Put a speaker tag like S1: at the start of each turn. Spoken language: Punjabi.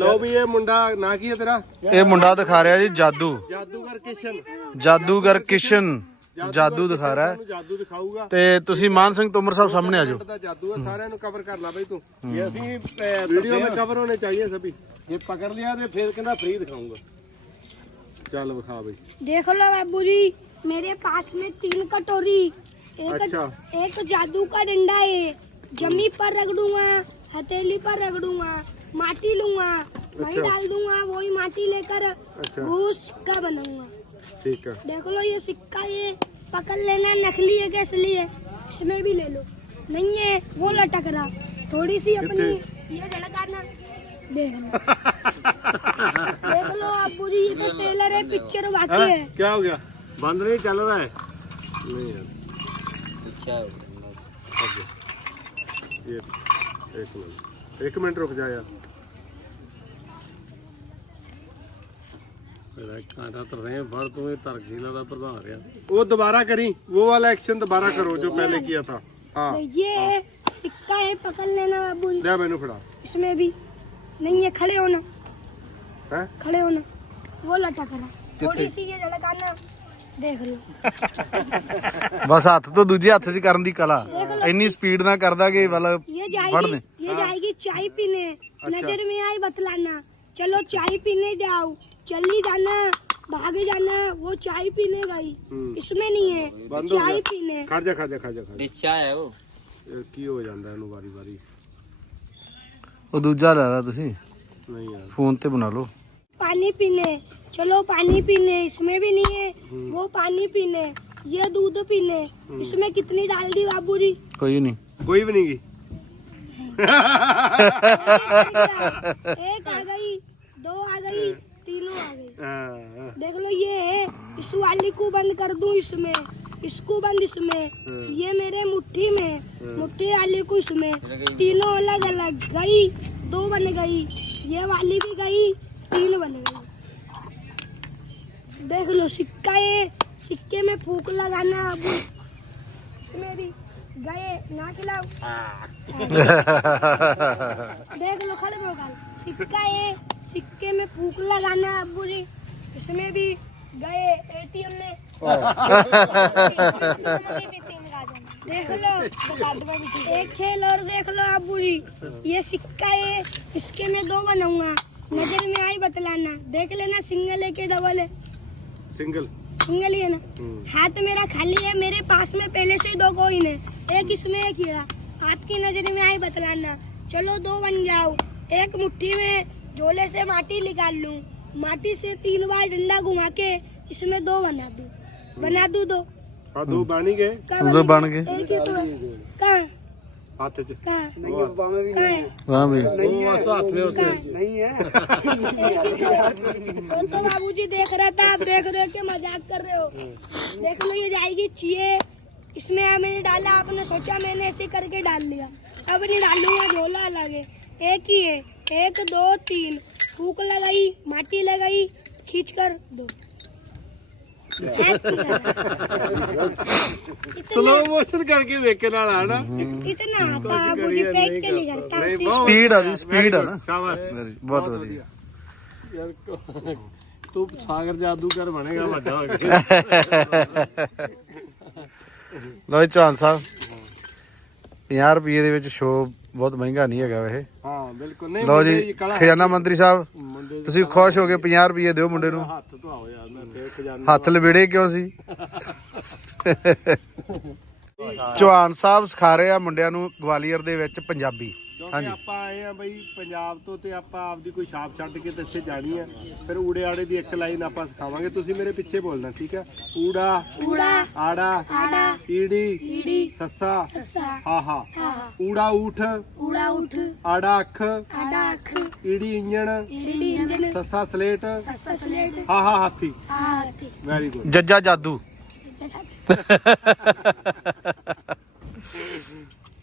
S1: ਲੋ ਵੀ ਇਹ ਮੁੰਡਾ ਨਾ ਕੀ ਹੈ ਤੇਰਾ
S2: ਇਹ ਮੁੰਡਾ ਦਿਖਾ ਰਿਹਾ ਜੀ ਜਾਦੂ
S1: ਜਾਦੂਗਰ ਕਿਸ਼ਨ
S2: ਜਾਦੂਗਰ ਕਿਸ਼ਨ ਜਾਦੂ ਦਿਖਾ ਰਿਹਾ ਹੈ ਜਾਦੂ ਦਿਖਾਊਗਾ ਤੇ ਤੁਸੀਂ ਮਾਨ ਸਿੰਘ ਤੁਮਰ ਸਾਹਿਬ ਸਾਹਮਣੇ ਆ ਜਾਓ
S1: ਜਾਦੂ ਹੈ ਸਾਰਿਆਂ ਨੂੰ ਕਵਰ ਕਰ ਲਾ ਬਈ ਤੂੰ ਜੇ ਅਸੀਂ ਵੀਡੀਓ ਵਿੱਚ ਕਵਰ ਹੋਣੇ ਚਾਹੀਏ ਸਭੀ ਜੇ ਪਕੜ ਲਿਆ ਤੇ ਫੇਰ ਕਹਿੰਦਾ
S3: ਫਰੀ ਦਿਖਾਊਂਗਾ ਚੱਲ ਵਿਖਾ ਬਈ ਦੇਖ ਲਓ ਬਾਬੂ ਜੀ ਮੇਰੇ ਪਾਸ ਮੇ ਤਿੰਨ ਕਟੋਰੀ ਇੱਕ ਇੱਕ ਜਾਦੂ ਕਾ ਡੰਡਾ ਹੈ ਜਮੀ ਪਰ ਰਗੜੂਗਾ ਹਥੇਲੀ ਪਰ ਰਗੜੂਗਾ माटी लूंगा अच्छा। वही डाल दूंगा वही माटी लेकर घूस अच्छा। का बनाऊंगा ठीक है देख लो ये सिक्का ये पकड़ लेना नकली है कैसे लिए इसमें भी ले लो नहीं है वो लटक रहा थोड़ी सी अपनी थे? ये झड़काना देख, देख लो आप बुरी तो टेलर है पिक्चर बाकी है
S1: क्या हो गया बंद नहीं चल रहा है नहीं यार अच्छा ये एक मिनट ਇੱਕ ਮਿੰਟ ਰੁਕ ਜਾ ਯਾਰ ਰੇ ਕਾਟਾ ਤਰ ਰਹੇ ਵੜ ਤੂੰ ਇਹ ਤਰਕ ਜ਼ਿਲ੍ਹਾ ਦਾ ਪ੍ਰਧਾਨ ਰਿਆ ਉਹ ਦੁਬਾਰਾ ਕਰੀ ਉਹ ਵਾਲਾ ਐਕਸ਼ਨ ਦੁਬਾਰਾ ਕਰੋ ਜੋ ਪਹਿਲੇ ਕੀਤਾ
S3: ਹਾਂ ਇਹ ਸਿੱਕਾ ਹੈ ਪਕੜ ਲੈਣਾ ਬਾਬੂ ਲੈ ਮੈਨੂੰ ਫੜਾ ਇਸਮੇ ਵੀ ਨਹੀਂ ਹੈ ਖੜੇ ਹੋਣਾ ਹੈ ਖੜੇ ਹੋਣਾ ਉਹ ਲਟਾ ਕਰਾ ਥੋੜੀ ਸੀ ਇਹ ਜੜਾ ਕਾਨਾ ਦੇਖ ਲਓ
S2: ਬਸ ਹੱਥ ਤੋਂ ਦੂਜੇ ਹੱਥ 'ਚ ਕਰਨ ਦੀ ਕਲਾ ਇੰਨੀ ਸਪੀਡ ਨਾਲ ਕਰਦਾ ਕਿ ਵੱਲ
S3: ਵੜਨੇ ਇਹ ਜਾਏਗੀ ਚਾਹ ਪੀਨੇ ਨਜ਼ਰ ਮੇ ਆਈ ਬਤਲਾਨਾ ਚਲੋ ਚਾਹ ਪੀਨੇ ਜਾਉ ਚੱਲੀ ਜਾਣਾ ਭਾਗੇ ਜਾਣਾ ਉਹ ਚਾਹ ਪੀਨੇ ਗਈ ਇਸ ਇਸਮੇ ਨਹੀਂ
S1: ਹੈ ਚਾਹ ਪੀਨੇ ਖੜ ਜਾ ਖੜ ਜਾ ਖੜ ਜਾ ਡਿਸਚਾ ਹੈ ਉਹ ਕੀ ਹੋ ਜਾਂਦਾ
S2: ਇਹਨੂੰ ਵਾਰੀ ਵਾਰੀ ਉਹ ਦੂਜਾ ਲੈ ਲਾ ਤੁਸੀਂ ਨਹੀਂ ਯਾਰ ਫੋਨ ਤੇ ਬਣਾ ਲਓ
S3: ਪਾਣੀ ਪੀਨੇ चलो पानी पीने इसमें भी नहीं है वो पानी पीने ये दूध पीने इसमें कितनी डाल दी बाबू जी
S2: कोई नहीं कोई भी नहीं तो
S3: एक आ गई दो आ गई तीनों आ गई हाँ। देख लो ये है इस वाली को बंद कर दू इसमें इसको बंद इसमें ये मेरे मुट्ठी में मुट्ठी वाली को इसमें लगे तीनों अलग अलग गई दो बन गई ये वाली भी गई तीन बन गई देख लो सिक्का ये सिक्के में फूक लगाना अब इसमें भी गए ना खिलाओ आ, आ, देख लो खाली बोल सिक्का ये सिक्के में फूक लगाना अब जी इसमें भी गए एटीएम में देख लो एक खेल और देख लो अबू जी ये सिक्का है इसके में दो बनाऊंगा नजर में आई बतलाना देख लेना सिंगल है के डबल
S1: है सिंगल
S3: सिंगल ही है ना हाथ मेरा खाली है मेरे पास में पहले से दो कोइन है एक इसमें एक हीरा आपकी नजर में आई बतलाना चलो दो बन जाओ एक मुट्ठी में झोले से माटी निकाल लू माटी से तीन बार डंडा घुमा के इसमें दो बना दू बना दू दो
S1: बन गए कहा हाथ च <नहीं है। laughs>
S3: <नहीं नहीं। laughs> देख रहा था आप देख रहे मजाक कर रहे हो देख लो जाएगी चिए इसमें मैंने डाला आपने सोचा मैंने ऐसे करके डाल लिया अब नहीं डालूंगा झोला है एक ही है एक दो तीन फूक लगाई माटी लगाई खींच कर दो
S1: ਸਲੋ ਮੋਸ਼ਨ ਕਰਕੇ ਵੇਖੇ ਨਾਲ ਆ ਨਾ ਕਿਤਨਾ ਆਪਾ
S2: ਬੁਝੇ ਪੈਕ ਕੇ ਨਹੀਂ ਕਰਤਾ ਸੀ ਸਪੀਡ ਆ ਜੀ ਸਪੀਡ ਆ ਨਾ ਸ਼ਾਬਾਸ਼ ਬਹੁਤ ਵਧੀਆ
S1: ਯਾਰ ਤੂੰ ਸਾਗਰ ਜਾਦੂਗਰ ਬਣੇਗਾ ਵੱਡਾ ਹੋ ਕੇ
S2: ਲੋਈ ਚਾਂਸ ਆ 50 ਰੁਪਏ ਦੇ ਵਿੱਚ ਸ਼ੋਅ ਬਹੁਤ ਮਹਿੰਗਾ ਨਹੀਂ ਹੈਗਾ ਵੇ
S1: ਹਾਂ ਬਿਲਕੁਲ
S2: ਨਹੀਂ ਜੀ ਖਜ਼ਾਨਾ ਮੰਤਰੀ ਸਾਹਿਬ ਤੁਸੀਂ ਖੁਸ਼ ਹੋ ਗਏ 50 ਰੁਪਏ ਦਿਓ ਮੁੰਡੇ ਨੂੰ ਹੱਥ ਤੋਂ ਆਓ ਯਾਰ ਮੈਂ ਖਜ਼ਾਨਾ ਹੱਥ ਲਵੇੜੇ ਕਿਉਂ ਸੀ ਚੌਹਾਨ ਸਾਹਿਬ ਸਿਖਾ ਰਹੇ ਆ ਮੁੰਡਿਆਂ ਨੂੰ ਗਵਾਲੀਅਰ ਦੇ ਵਿੱਚ ਪੰਜਾਬੀ
S1: ਕਿਉਂਕਿ ਆਪਾਂ ਆਏ ਆ ਬਈ ਪੰਜਾਬ ਤੋਂ ਤੇ ਆਪਾਂ ਆਪਦੀ ਕੋਈ ਸ਼ਾਪ ਛੱਡ ਕੇ ਤੇ ਇੱਥੇ ਜਾਣੀ ਆ ਫਿਰ ਊੜੇ ਆੜੇ ਦੀ ਇੱਕ ਲਾਈਨ ਆਪਾਂ ਸਿਖਾਵਾਂਗੇ ਤੁਸੀਂ ਮੇਰੇ ਪਿੱਛੇ ਬੋਲਣਾ ਠੀਕ ਆ ਊੜਾ ਊੜਾ ਆੜਾ ਆੜਾ ਈੜੀ ਈੜੀ ਸੱਸਾ ਸੱਸਾ ਹਾ ਹਾ ਊੜਾ ਊਠ ਊੜਾ ਊਠ ਆੜਾ ਅੱਖ
S4: ਆੜਾ ਅੱਖ
S1: ਈੜੀ ਇੰਜਣ
S4: ਈੜੀ ਇੰਜਣ
S1: ਸੱਸਾ ਸਲੇਟ
S4: ਸੱਸਾ ਸਲੇਟ
S1: ਹਾ ਹਾ ਹਾਥੀ
S4: ਹਾਥੀ
S2: ਵੈਰੀ ਗੁੱਡ ਜੱਜਾ ਜਾਦੂ ਜੱਜਾ ਜਾਦੂ